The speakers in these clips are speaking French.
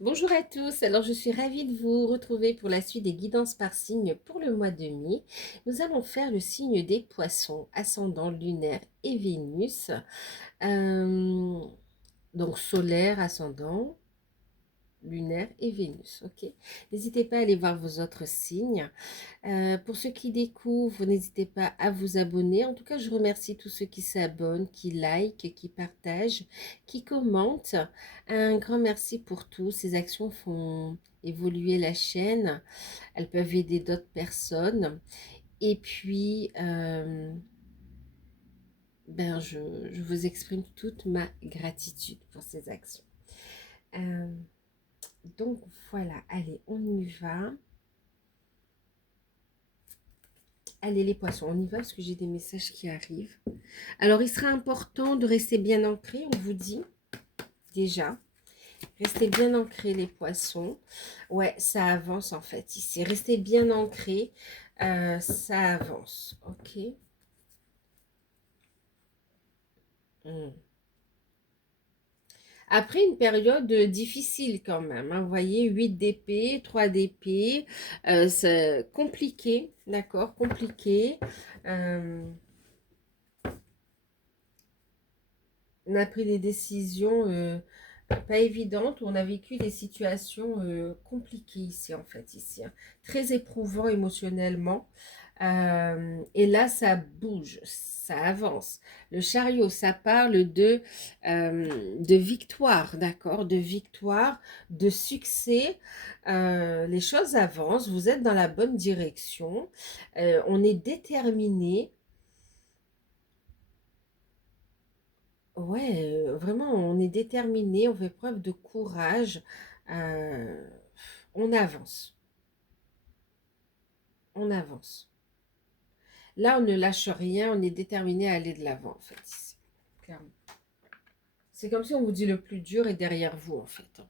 Bonjour à tous, alors je suis ravie de vous retrouver pour la suite des guidances par signe pour le mois de mai. Nous allons faire le signe des poissons, ascendant lunaire et Vénus, Euh, donc solaire, ascendant, lunaire et Vénus, ok. N'hésitez pas à aller voir vos autres signes. Pour ceux qui découvrent, n'hésitez pas à vous abonner. En tout cas, je remercie tous ceux qui s'abonnent, qui likent, qui partagent, qui commentent. Un grand merci pour tout. Ces actions font évoluer la chaîne. Elles peuvent aider d'autres personnes. Et puis, je vous exprime toute ma gratitude pour ces actions. Euh, donc voilà, allez, on y va. Allez les poissons, on y va parce que j'ai des messages qui arrivent. Alors, il sera important de rester bien ancré, on vous dit déjà. Restez bien ancré les poissons. Ouais, ça avance en fait ici. Restez bien ancré, ça avance. Ok. Hmm. Après une période difficile quand même, hein, vous voyez, 8 d'épée, 3 d'épée, c'est compliqué, d'accord, compliqué. Euh, on a pris des décisions pas évidentes, où on a vécu des situations compliquées ici, en fait, ici, hein. Très éprouvant émotionnellement. Et là, ça bouge, ça avance. Le chariot, ça parle de victoire, d'accord? De victoire, de succès. Les choses avancent, vous êtes dans la bonne direction. On est déterminé. Ouais, vraiment, on est déterminé, on fait preuve de courage. euh, on avance, on avance. Là, on ne lâche rien, on est déterminé à aller de l'avant, en fait, ici, clairement. C'est comme si on vous dit le plus dur est derrière vous, en fait, hein.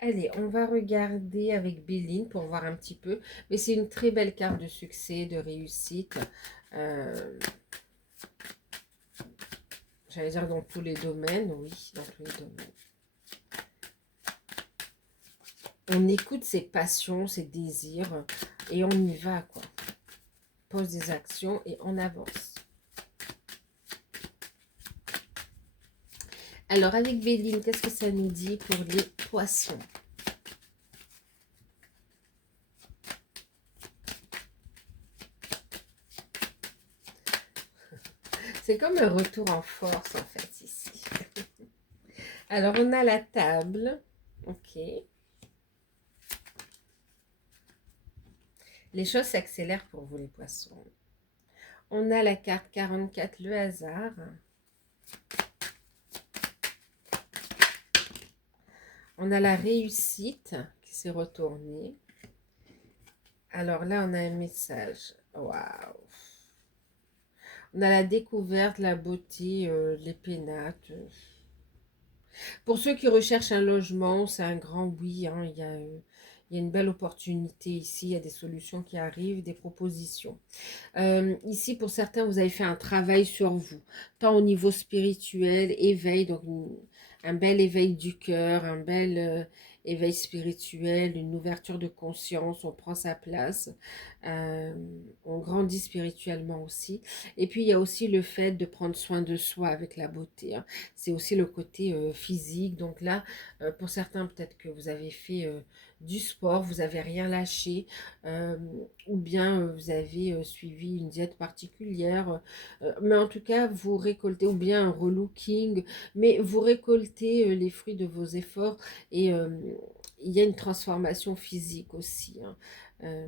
Allez, on va regarder avec Béline pour voir un petit peu. Mais c'est une très belle carte de succès, de réussite. Euh, J'allais dire dans tous les domaines, oui, dans tous les domaines. On écoute ses passions, ses désirs, et on y va, quoi. Pose des actions et on avance. Alors, avec Béline, qu'est-ce que ça nous dit pour les poissons? C'est comme un retour en force, en fait, ici. Alors, on a la table. Ok. Les choses s'accélèrent pour vous, les poissons. On a la carte 44, le hasard. On a la réussite qui s'est retournée. Alors là, on a un message. Waouh! On a la découverte, la beauté, les pénates. Pour ceux qui recherchent un logement, c'est un grand oui, hein. Il y a une belle opportunité ici. Il y a des solutions qui arrivent, des propositions. Ici, pour certains, vous avez fait un travail sur vous, tant au niveau spirituel, éveil, donc un bel éveil du cœur, un bel éveil spirituel, une ouverture de conscience, on prend sa place, euh, on grandit spirituellement aussi. Et puis, il y a aussi le fait de prendre soin de soi avec la beauté, hein. C'est aussi le côté physique. Donc là, pour certains, peut-être que vous avez fait du sport, vous n'avez rien lâché, euh, ou bien vous avez suivi une diète particulière, mais en tout cas vous récoltez, ou bien un relooking, mais vous récoltez les fruits de vos efforts et il y a une transformation physique aussi, hein, euh,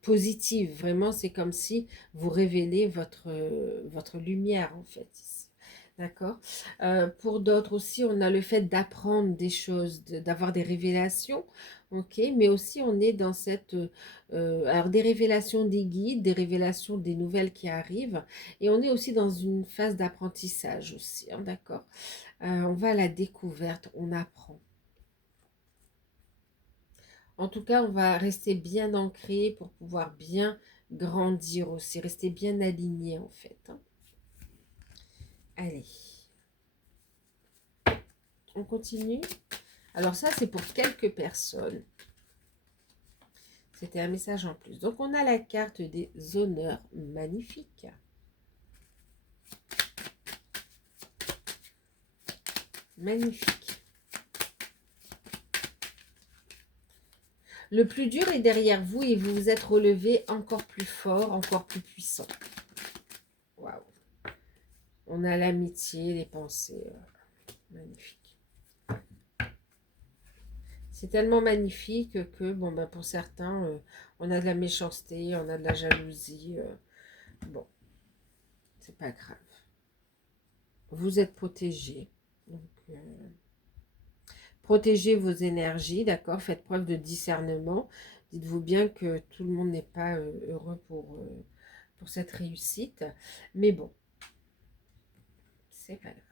positive. Vraiment, c'est comme si vous révélez votre lumière en fait ici. D'accord. Pour d'autres aussi, on a le fait d'apprendre des choses, d'avoir des révélations, ok, mais aussi on est dans cette, alors des révélations des guides, des révélations des nouvelles qui arrivent, et on est aussi dans une phase d'apprentissage aussi, hein, d'accord. On va à la découverte, on apprend. En tout cas, on va rester bien ancré pour pouvoir bien grandir aussi. Restez bien alignés en fait, hein. Allez, on continue. Alors ça, c'est pour quelques personnes. C'était un message en plus. Donc, on a la carte des honneurs magnifiques. Magnifique. Le plus dur est derrière vous et vous vous êtes relevé encore plus fort, encore plus puissant. Waouh. On a l'amitié, les pensées. Magnifique. C'est tellement magnifique que, bon, ben pour certains, on a de la méchanceté, on a de la jalousie. Bon, c'est pas grave. Vous êtes protégés. Donc, protégez vos énergies, d'accord? Faites preuve de discernement. Dites-vous bien que tout le monde n'est pas heureux pour cette réussite. Mais bon, c'est pas grave.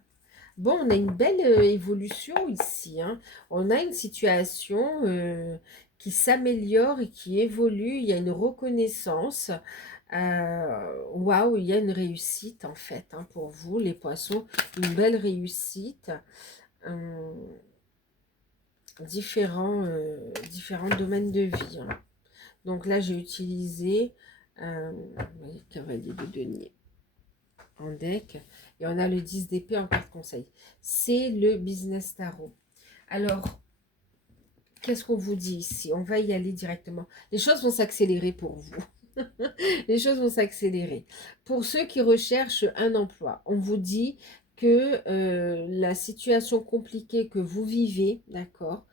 Bon, on a une belle évolution ici, hein. On a une situation qui s'améliore et qui évolue. Il y a une reconnaissance. Waouh, il y a une réussite en fait, hein, pour vous, les poissons. Une belle réussite. Différents domaines de vie, hein. Donc là, j'ai utilisé les cavaliers de denier en deck. Et on a le 10 d'épée en carte conseil. C'est le business tarot. Alors, qu'est-ce qu'on vous dit ici? On va y aller directement. Les choses vont s'accélérer pour vous. Les choses vont s'accélérer. Pour ceux qui recherchent un emploi, on vous dit que la situation compliquée que vous vivez, d'accord,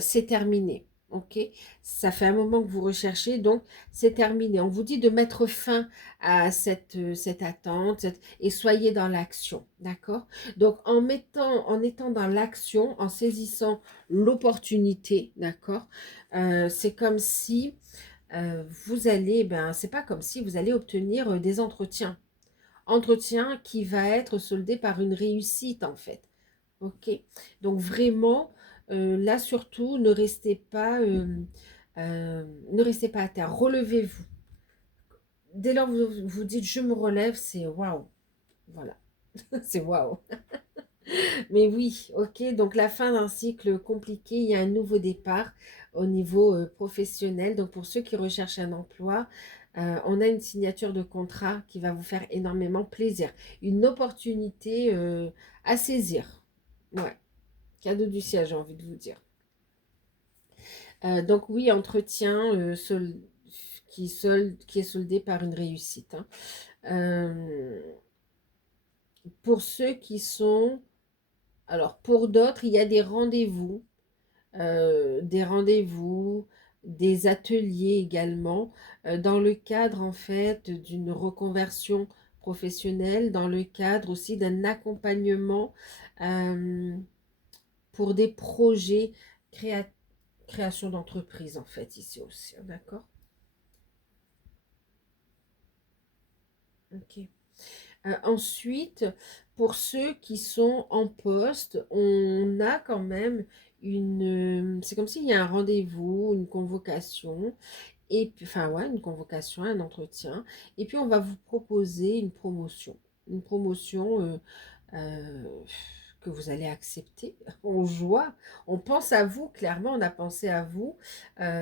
c'est terminé. Ok, ça fait un moment que vous recherchez, donc c'est terminé. On vous dit de mettre fin à cette attente et soyez dans l'action, d'accord? Donc en étant dans l'action, en saisissant l'opportunité, d'accord, c'est comme si vous allez, ben c'est pas comme si vous allez obtenir des entretiens. Entretien qui va être soldé par une réussite en fait. Ok, donc vraiment, là surtout, ne restez pas à terre, relevez-vous. Dès lors que vous vous dites je me relève, c'est waouh, voilà, c'est waouh. Mais oui, ok, donc la fin d'un cycle compliqué, il y a un nouveau départ au niveau professionnel. Donc pour ceux qui recherchent un emploi, on a une signature de contrat qui va vous faire énormément plaisir. Une opportunité à saisir. Ouais, cadeau du ciel, j'ai envie de vous dire. Donc oui, entretien qui est soldé par une réussite, hein. Euh, pour ceux qui sont... Alors, pour d'autres, il y a des rendez-vous, des ateliers également, dans le cadre en fait d'une reconversion professionnelle, dans le cadre aussi d'un accompagnement euh, pour des projets création d'entreprise en fait ici aussi, hein, d'accord? Ok. Ensuite, pour ceux qui sont en poste, on a quand même c'est comme s'il y a un rendez-vous, une convocation, et puis, enfin ouais, une convocation, un entretien, et puis on va vous proposer une promotion que vous allez accepter en joie. On pense à vous, clairement, on a pensé à vous.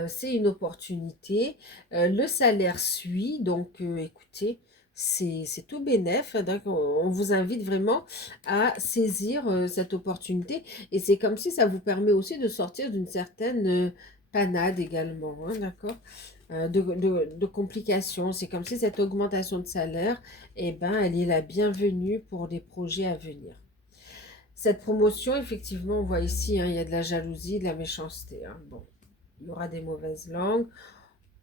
C'est une opportunité. Le salaire suit, donc écoutez, c'est tout bénef. Donc, on vous invite vraiment à saisir cette opportunité. Et c'est comme si ça vous permet aussi de sortir d'une certaine panade également, hein, d'accord? De complications. C'est comme si cette augmentation de salaire, eh ben, elle est la bienvenue pour des projets à venir. Cette promotion, effectivement, on voit ici, hein, il y a de la jalousie, de la méchanceté, hein. Bon, il y aura des mauvaises langues.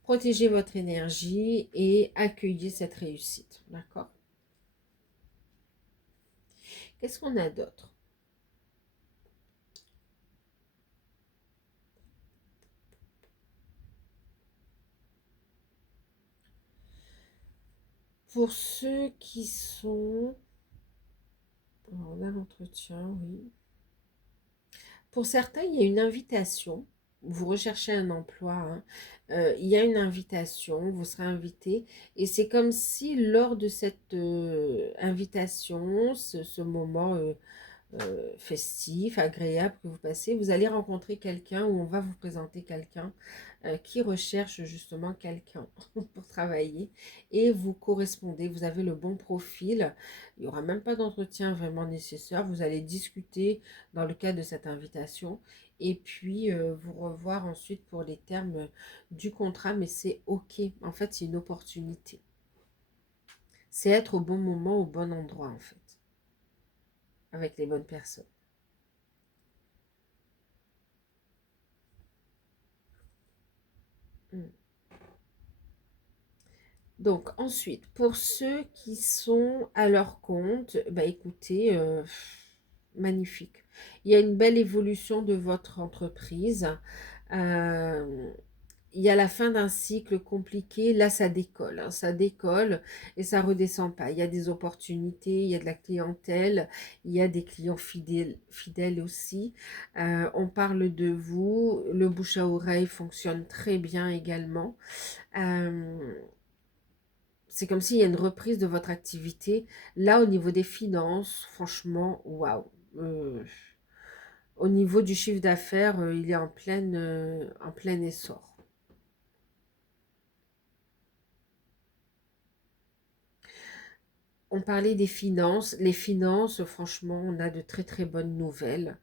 Protégez votre énergie et accueillez cette réussite. D'accord? Qu'est-ce qu'on a d'autre? Pour ceux qui sont... On a l'entretien, oui. Pour certains, il y a une invitation, vous recherchez un emploi, hein, il y a une invitation, vous serez invité, et c'est comme si lors de cette invitation, ce moment festif, agréable que vous passez, vous allez rencontrer quelqu'un ou on va vous présenter quelqu'un qui recherche justement quelqu'un pour travailler et vous correspondez, vous avez le bon profil, il n'y aura même pas d'entretien vraiment nécessaire, vous allez discuter dans le cadre de cette invitation et puis vous revoir ensuite pour les termes du contrat, mais c'est ok, en fait c'est une opportunité, c'est être au bon moment, au bon endroit en fait, avec les bonnes personnes. Mm. Donc ensuite, pour ceux qui sont à leur compte, bah écoutez, magnifique. Il y a une belle évolution de votre entreprise. Euh, il y a la fin d'un cycle compliqué. Là, ça décolle, hein, ça décolle et ça redescend pas. Il y a des opportunités, il y a de la clientèle, il y a des clients fidèles, fidèles aussi. On parle de vous. Le bouche à oreille fonctionne très bien également. Euh, c'est comme s'il y a une reprise de votre activité. Là, au niveau des finances, franchement, waouh. Euh, Au niveau du chiffre d'affaires, il est en plein essor. On parlait des finances. Les finances, franchement, on a de très très bonnes nouvelles.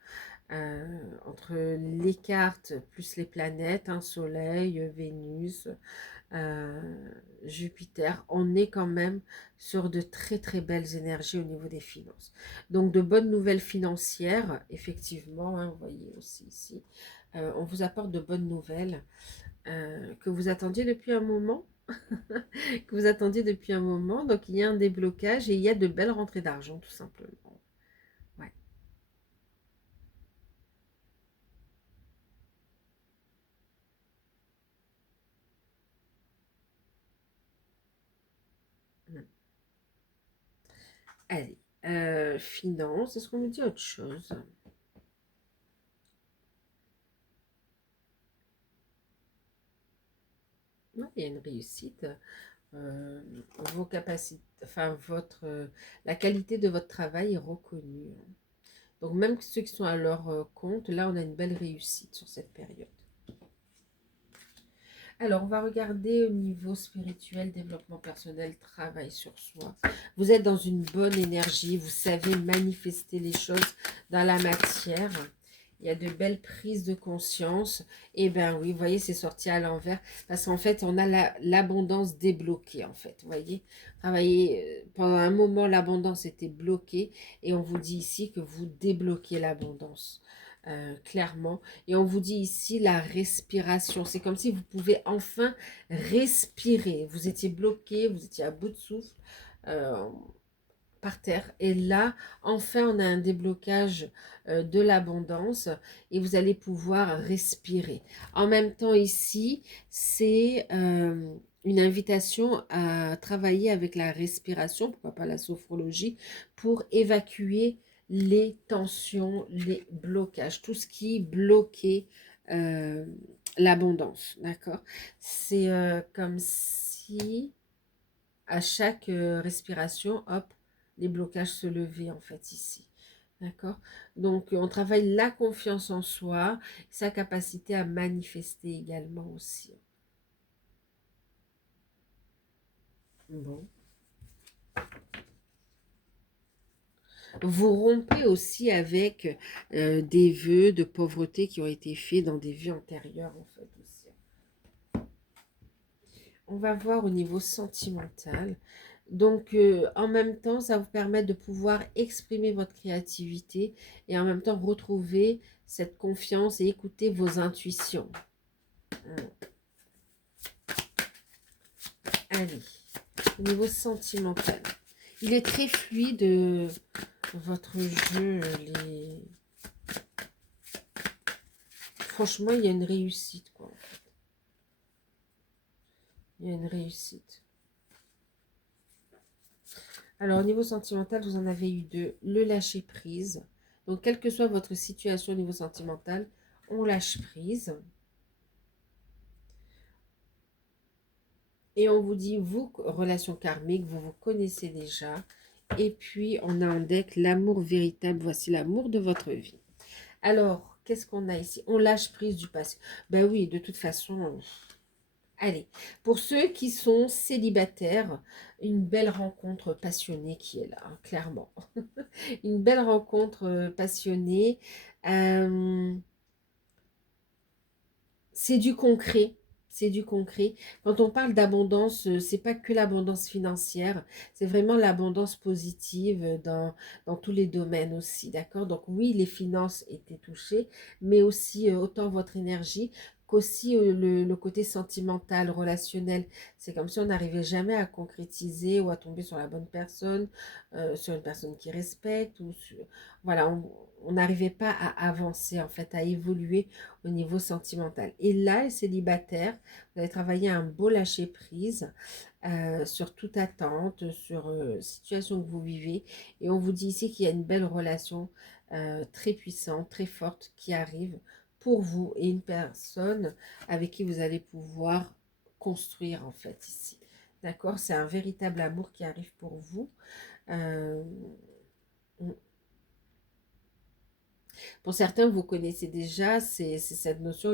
Entre les cartes plus les planètes, hein, Soleil, Vénus, euh, Jupiter, on est quand même sur de très très belles énergies au niveau des finances. Donc de bonnes nouvelles financières, effectivement, hein, vous voyez aussi ici, on vous apporte de bonnes nouvelles que vous attendiez depuis un moment, que vous attendiez depuis un moment. Donc il y a un déblocage et il y a de belles rentrées d'argent tout simplement. Ouais. Mm. Allez, finance, est-ce qu'on me dit autre chose? Ouais, il y a une réussite. euh, Vos capacités, enfin la qualité de votre travail est reconnue. Donc même ceux qui sont à leur compte, là on a une belle réussite sur cette période. Alors on va regarder au niveau spirituel, développement personnel, travail sur soi. Vous êtes dans une bonne énergie, vous savez manifester les choses dans la matière. Il y a de belles prises de conscience. Et ben oui, vous voyez, c'est sorti à l'envers. Parce qu'en fait, on a l'abondance débloquée, en fait. Vous voyez, travailler pendant un moment, l'abondance était bloquée. Et on vous dit ici que vous débloquez l'abondance. Clairement. Et on vous dit ici la respiration. C'est comme si vous pouvez enfin respirer. Vous étiez bloqué, vous étiez à bout de souffle. euh, Par terre. Et là, enfin, on a un déblocage de l'abondance et vous allez pouvoir respirer. En même temps, ici, c'est une invitation à travailler avec la respiration, pourquoi pas la sophrologie, pour évacuer les tensions, les blocages, tout ce qui bloquait euh, l'abondance. D'accord? C'est comme si à chaque respiration, hop, les blocages se levaient en fait ici. D'accord? Donc, on travaille la confiance en soi, sa capacité à manifester également aussi. Bon. Vous rompez aussi avec des vœux de pauvreté qui ont été faits dans des vies antérieures en fait aussi. On va voir au niveau sentimental. Donc, en même temps, ça vous permet de pouvoir exprimer votre créativité et en même temps retrouver cette confiance et écouter vos intuitions. Allez, au niveau sentimental. Il est très fluide, votre jeu. Franchement, il y a une réussite, quoi. Il y a une réussite. Alors, au niveau sentimental, vous en avez eu deux. Le lâcher prise. Donc, quelle que soit votre situation au niveau sentimental, on lâche prise. Et on vous dit, vous, relation karmique, vous vous connaissez déjà. Et puis, on a en deck l'amour véritable. Voici l'amour de votre vie. Alors, qu'est-ce qu'on a ici? On lâche prise du passé. Ben oui, de toute façon, allez. Pour ceux qui sont célibataires, une belle rencontre passionnée qui est là, hein, clairement. Une belle rencontre passionnée. Euh, c'est du concret. C'est du concret. Quand on parle d'abondance, c'est pas que l'abondance financière, c'est vraiment l'abondance positive dans tous les domaines aussi, d'accord? Donc oui, les finances étaient touchées, mais aussi autant votre énergie qu'aussi le côté sentimental, relationnel. C'est comme si on n'arrivait jamais à concrétiser ou à tomber sur la bonne personne, sur une personne qui respecte, voilà, on n'arrivait pas à avancer en fait, à évoluer au niveau sentimental. Et là, les célibataires, vous allez travailler un beau lâcher-prise sur toute attente, sur situation que vous vivez. Et on vous dit ici qu'il y a une belle relation très puissante, très forte qui arrive pour vous et une personne avec qui vous allez pouvoir construire en fait ici. D'accord? C'est un véritable amour qui arrive pour vous. Euh, Pour certains, vous connaissez déjà, c'est cette notion,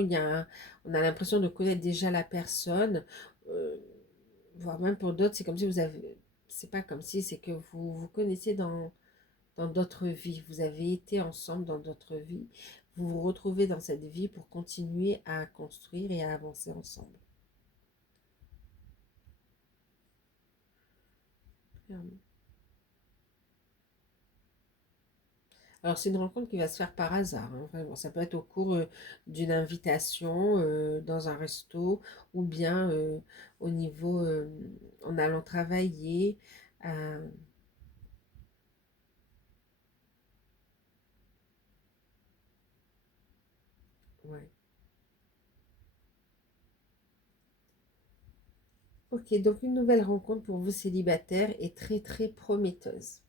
on a l'impression de connaître déjà la personne, euh, voire même pour d'autres, c'est comme si vous avez, c'est pas comme si, c'est que vous vous connaissez dans d'autres vies, vous avez été ensemble dans d'autres vies, vous vous retrouvez dans cette vie pour continuer à construire et à avancer ensemble. Alors, c'est une rencontre qui va se faire par hasard, hein, vraiment. Ça peut être au cours d'une invitation dans un resto ou bien au niveau en allant travailler. euh, ouais. Ok, donc une nouvelle rencontre pour vous célibataires est très très prometteuse.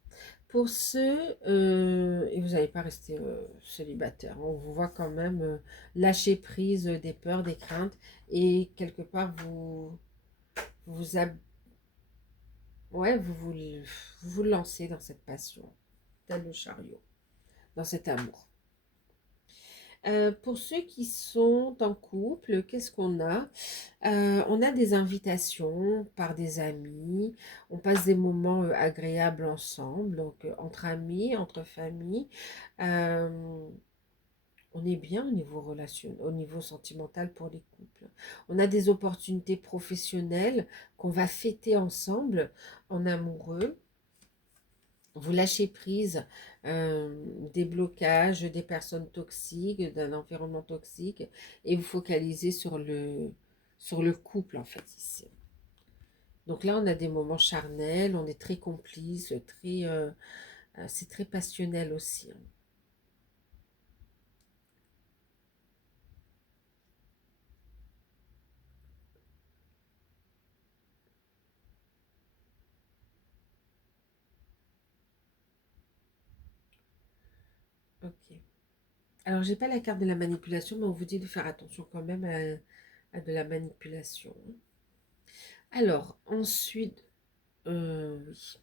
Pour ceux, et vous n'allez pas rester célibataire, on vous voit quand même lâcher prise des peurs, des craintes, et quelque part vous, ouais, vous vous lancez dans cette passion, tel le chariot, dans cet amour. Pour ceux qui sont en couple, qu'est-ce qu'on a? On a des invitations par des amis, on passe des moments agréables ensemble, donc entre amis, entre familles. Euh, on est bien au niveau relationnel, au niveau sentimental pour les couples. On a des opportunités professionnelles qu'on va fêter ensemble en amoureux. Vous lâchez prise des blocages, des personnes toxiques, d'un environnement toxique, et vous focalisez sur le couple, en fait, ici. Donc là, on a des moments charnels, on est très complices, c'est très passionnel aussi, hein. Ok. Alors, j'ai pas la carte de la manipulation, mais on vous dit de faire attention quand même à de la manipulation, hein. Alors, ensuite, oui.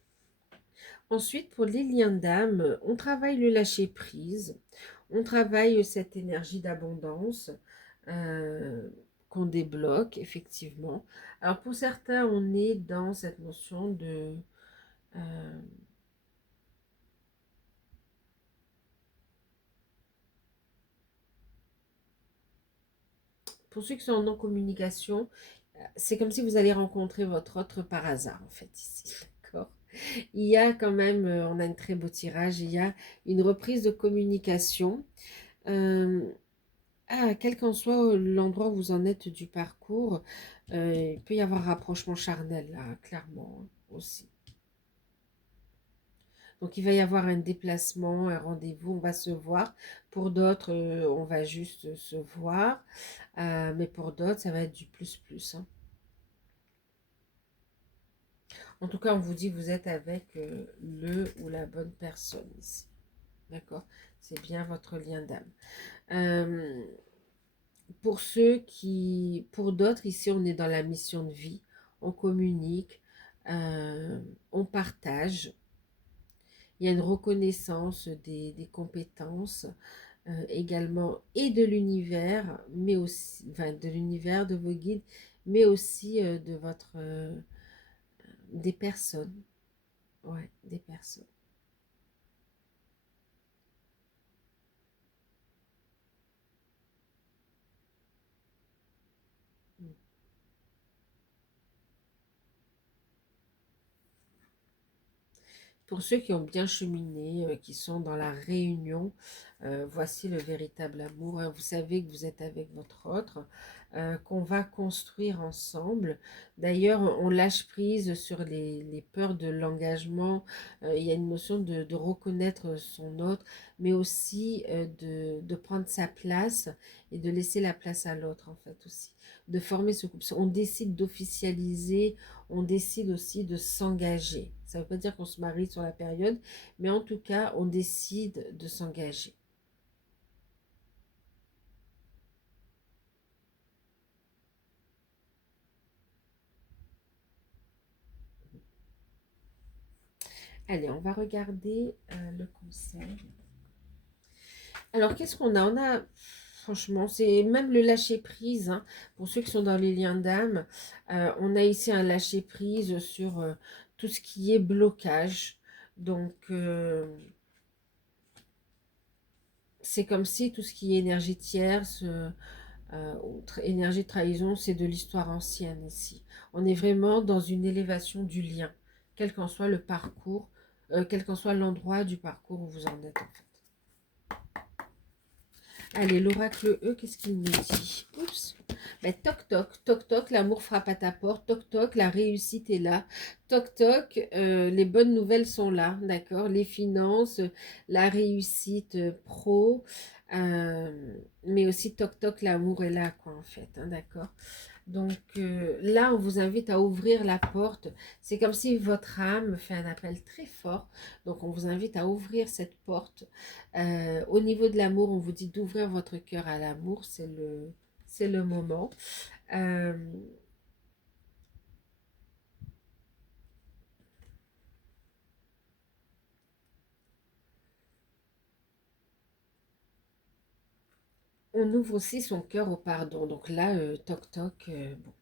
Ensuite, pour les liens d'âme, on travaille le lâcher-prise, on travaille cette énergie d'abondance euh, qu'on débloque, effectivement. Alors, pour certains, on est dans cette notion de... euh, pour ceux qui sont en non-communication, c'est comme si vous allez rencontrer votre autre par hasard, en fait, ici. D'accord? Il y a quand même, on a un très beau tirage, il y a une reprise de communication. Euh, quel qu'en soit l'endroit où vous en êtes du parcours, il peut y avoir un rapprochement charnel, là, clairement, hein, aussi. Donc, il va y avoir un déplacement, un rendez-vous, on va se voir. Pour d'autres, on va juste se voir. Mais pour d'autres, ça va être du plus, hein. En tout cas, on vous dit que vous êtes avec le ou la bonne personne ici. D'accord? C'est bien votre lien d'âme. Euh, pour ceux qui, pour d'autres, ici, on est dans la mission de vie. on communique, on partage. Il y a une reconnaissance des compétences également et de l'univers, mais aussi, enfin, de l'univers de vos guides, mais aussi de votre, des personnes. Ouais, des personnes. Pour ceux qui ont bien cheminé, qui sont dans la réunion, voici le véritable amour, hein. Vous savez que vous êtes avec votre autre, qu'on va construire ensemble. D'ailleurs, on lâche prise sur les peurs de l'engagement. Il y a une notion de reconnaître son autre, mais aussi de prendre sa place et de laisser la place à l'autre, en fait, aussi. De former ce couple. On décide d'officialiser, on décide aussi de s'engager. Ça ne veut pas dire qu'on se marie sur la période, mais en tout cas, on décide de s'engager. Allez, on va regarder le conseil. Alors, qu'est-ce qu'on a? On a, franchement, c'est même le lâcher-prise, hein, pour ceux qui sont dans les liens d'âme. On a ici un lâcher-prise sur tout ce qui est blocage. Donc, c'est comme si tout ce qui est énergie tierce, énergie de trahison, c'est de l'histoire ancienne ici. On est vraiment dans une élévation du lien, quel qu'en soit le parcours, quel qu'en soit l'endroit du parcours où vous en êtes en fait. Allez, l'oracle E, qu'est-ce qu'il nous dit? Oups. Ben, toc toc, toc toc, l'amour frappe à ta porte, toc toc, la réussite est là, toc toc, les bonnes nouvelles sont là, d'accord? Les finances, la réussite pro, mais aussi toc toc, l'amour est là, quoi, en fait, hein, d'accord? Donc là, on vous invite à ouvrir la porte. C'est comme si votre âme fait un appel très fort. Donc on vous invite à ouvrir cette porte. Au niveau de l'amour, on vous dit d'ouvrir votre cœur à l'amour. C'est le moment. Euh, on ouvre aussi son cœur au pardon. Donc là, toc toc, bon.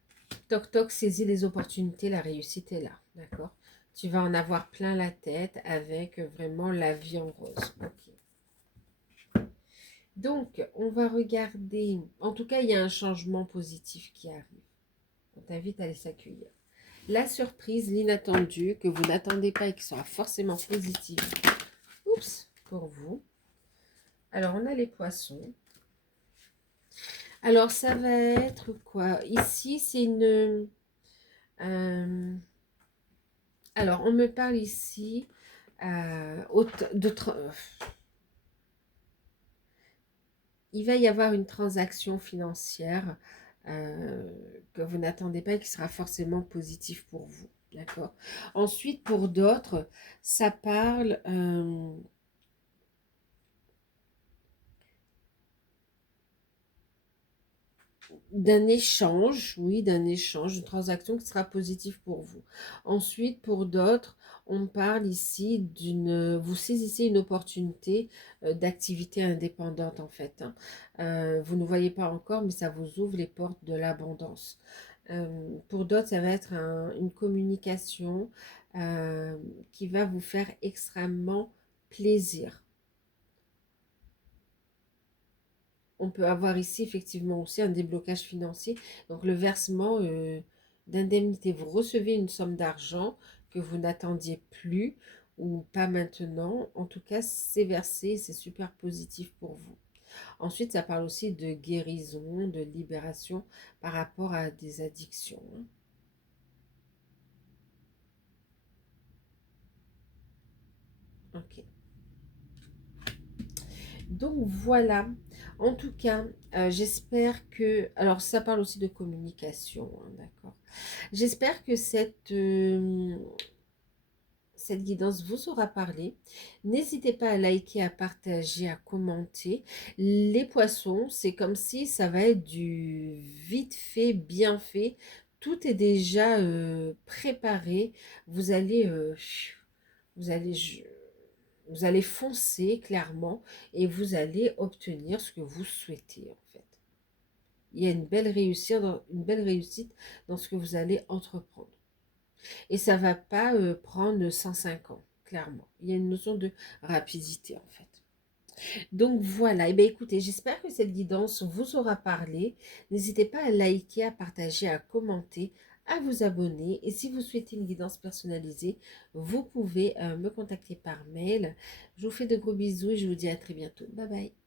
Toc toc, saisis les opportunités, la réussite est là. D'accord? Tu vas en avoir plein la tête avec vraiment la vie en rose. Ok. Donc, on va regarder. En tout cas, il y a un changement positif qui arrive. On t'invite à les accueillir. La surprise, l'inattendu, que vous n'attendez pas et qui sera forcément positif. Oups, pour vous. Alors, on a les poissons. Alors, ça va être quoi? Ici, c'est une... alors, on me parle ici il va y avoir une transaction financière euh, que vous n'attendez pas et qui sera forcément positive pour vous. D'accord. Ensuite, pour d'autres, ça parle d'un échange, oui, d'un échange, une transaction qui sera positive pour vous. Ensuite, pour d'autres, on parle ici d'une, vous saisissez une opportunité d'activité indépendante en fait, hein. Vous ne voyez pas encore, mais ça vous ouvre les portes de l'abondance. Pour d'autres, ça va être une communication euh, qui va vous faire extrêmement plaisir. On peut avoir ici effectivement aussi un déblocage financier. Donc le versement d'indemnité, vous recevez une somme d'argent que vous n'attendiez plus ou pas maintenant. En tout cas, c'est versé, c'est super positif pour vous. Ensuite, ça parle aussi de guérison, de libération par rapport à des addictions, hein. Ok. Donc voilà. En tout cas, j'espère que... Alors ça parle aussi de communication, hein, d'accord. J'espère que cette guidance vous aura parlé. N'hésitez pas à liker, à partager, à commenter. Les poissons, c'est comme si ça va être du vite fait, bien fait, tout est déjà préparé. Vous allez, vous allez, vous allez foncer clairement et vous allez obtenir ce que vous souhaitez en fait. Il y a une belle réussite dans ce que vous allez entreprendre. Et ça va pas prendre 105 ans, clairement. Il y a une notion de rapidité en fait. Donc voilà, et bien écoutez, j'espère que cette guidance vous aura parlé. N'hésitez pas à liker, à partager, à commenter, à vous abonner. Et si vous souhaitez une guidance personnalisée, vous pouvez me contacter par mail. Je vous fais de gros bisous et je vous dis à très bientôt. Bye bye.